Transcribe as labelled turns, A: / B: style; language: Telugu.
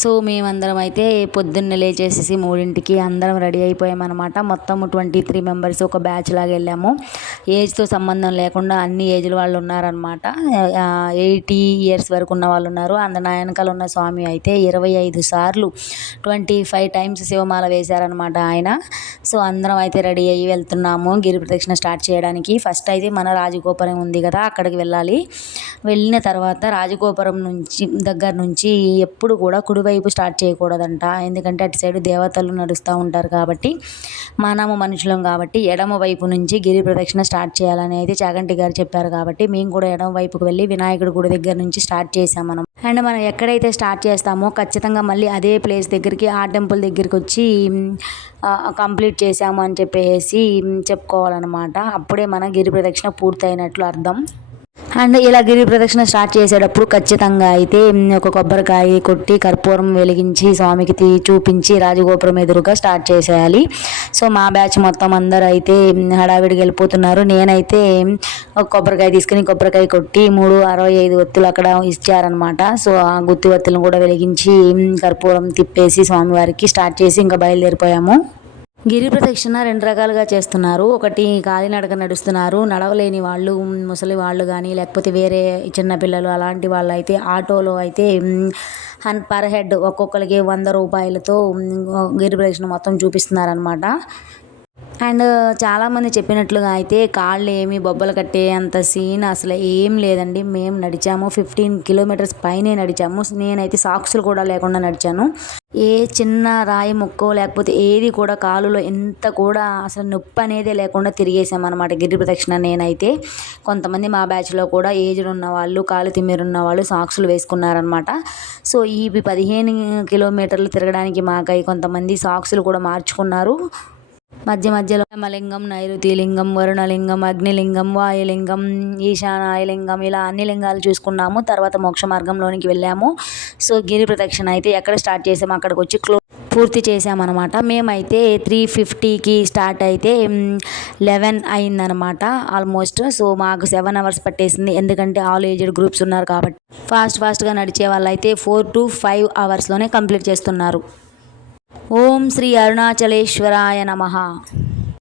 A: సో మేమందరం అయితే పొద్దున్న లేచేసేసి మూడింటికి అందరం రెడీ అయిపోయామన్నమాట. మొత్తం ట్వంటీ త్రీ మెంబర్స్ ఒక బ్యాచ్ లాగా వెళ్ళాము. ఏజ్తో సంబంధం లేకుండా అన్ని ఏజ్ల వాళ్ళు ఉన్నారనమాట ఎయిటీ ఇయర్స్ వరకు ఉన్న వాళ్ళు ఉన్నారు. అండ్ నా వెనకాల ఉన్న స్వామి అయితే ఇరవై ఐదు సార్లు ట్వంటీ ఫైవ్ టైమ్స్ శివమాల వేశారనమాట ఆయన. సో అందరం అయితే రెడీ అయ్యి వెళ్తున్నాము. గిరి ప్రదక్షిణ స్టార్ట్ చేయడానికి. ఫస్ట్ అయితే మన రాజగోపురం ఉంది కదా అక్కడికి వెళ్ళాలి. వెళ్ళిన తర్వాత రాజగోపురం నుంచి దగ్గర నుంచి ఎప్పుడు కూడా కుడివైపు స్టార్ట్ చేయకూడదంట. ఎందుకంటే అటు సైడు దేవతలు నడుస్తూ ఉంటారు కాబట్టి మనము మనుషులం కాబట్టి ఎడమ వైపు నుంచి గిరి ప్రదక్షిణ స్టార్ట్ చేయాలని అయితే చాగంటి గారు చెప్పారు కాబట్టి మేము కూడా ఎడమ వైపుకు వెళ్ళి వినాయకుడి గుడి దగ్గర నుంచి స్టార్ట్ చేసాం మనం. అండ్ మనం ఎక్కడైతే స్టార్ట్ చేస్తామో ఖచ్చితంగా మళ్ళీ అదే ప్లేస్ దగ్గరికి ఆ టెంపుల్ దగ్గరికి వచ్చి కంప్లీట్ చేసాము అని చెప్పేసి చెప్పుకోవాలన్నమాట. అప్పుడే మన గిరి ప్రదక్షిణ పూర్తయినట్లు అర్థం. అండ్ ఇలా గిరి ప్రదక్షిణ స్టార్ట్ చేసేటప్పుడు ఖచ్చితంగా అయితే ఒక కొబ్బరికాయ కొట్టి కర్పూరం వెలిగించి స్వామికి తీ చూపించి రాజగోపురం ఎదురుగా స్టార్ట్ చేసేయాలి. సో మా బ్యాచ్ మొత్తం అందరూ అయితే హడావిడికి వెళ్ళిపోతున్నారు. నేనైతే ఒక కొబ్బరికాయ తీసుకుని కొబ్బరికాయ కొట్టి మూడు అరవై ఐదు ఒత్తులు అక్కడ ఇచ్చారనమాట సో ఆ గుత్తి ఒత్తులను కూడా వెలిగించి కర్పూరం తిప్పేసి స్వామివారికి స్టార్ట్ చేసి ఇంకా బయలుదేరిపోయాము. గిరి ప్రదక్షిణ రెండు రకాలుగా చేస్తున్నారు. ఒకటి కాలినడక నడుస్తున్నారు. నడవలేని వాళ్ళు ముసలి వాళ్ళు కానీ లేకపోతే వేరే చిన్నపిల్లలు అలాంటి వాళ్ళు అయితే ఆటోలో అయితే హన్ పర్ హెడ్ ఒక్కొక్కరికి వంద రూపాయలతో గిరి ప్రదక్షిణ మొత్తం చూపిస్తున్నారనమాట అండ్ చాలామంది చెప్పినట్లుగా అయితే కాళ్ళు ఏమి బొబ్బలు కట్టే అంత సీన్ అసలు ఏం లేదండి. మేము నడిచాము ఫిఫ్టీన్ కిలోమీటర్స్ పైనే నడిచాము. నేనైతే సాక్సులు కూడా లేకుండా నడిచాను. ఏ చిన్న రాయి ముక్కో లేకపోతే ఏది కూడా కాలులో ఎంత కూడా అసలు నొప్పి అనేదే లేకుండా తిరిగేసామన్నమాట అనమాట గిరి ప్రదక్షిణ నేనైతే. కొంతమంది మా బ్యాచ్లో కూడా ఏజ్డ్ ఉన్న వాళ్ళు కాలు తిమ్మిరున్న వాళ్ళు సాక్సులు వేసుకున్నారనమాట సో ఈ పదిహేను కిలోమీటర్లు తిరగడానికి మాకై కొంతమంది సాక్సులు కూడా మార్చుకున్నారు. మధ్య మధ్యలో యమలింగం నైరుతి లింగం వరుణలింగం అగ్నిలింగం వాయులింగం ఈశానాయలింగం ఇలా అన్ని లింగాలు చూసుకున్నాము. తర్వాత మోక్ష మార్గంలోనికి వెళ్ళాము. సో గిరి ప్రదక్షిణ అయితే ఎక్కడ స్టార్ట్ చేసాము? అక్కడికి వచ్చి క్లో పూర్తి చేసామన్నమాట. మేమైతే త్రీ ఫిఫ్టీకి స్టార్ట్ అయితే లెవెన్ అయిందనమాట ఆల్మోస్ట్. సో మాకు సెవెన్ అవర్స్ పట్టేసింది. ఎందుకంటే ఆల్ ఏజ్డ్ గ్రూప్స్ ఉన్నారు కాబట్టి. ఫాస్ట్ ఫాస్ట్గా నడిచే వాళ్ళు అయితే ఫోర్ టు ఫైవ్ అవర్స్లోనే కంప్లీట్ చేస్తున్నారు. ఓం శ్రీ అరుణాచలేశ్వరాయ నమ.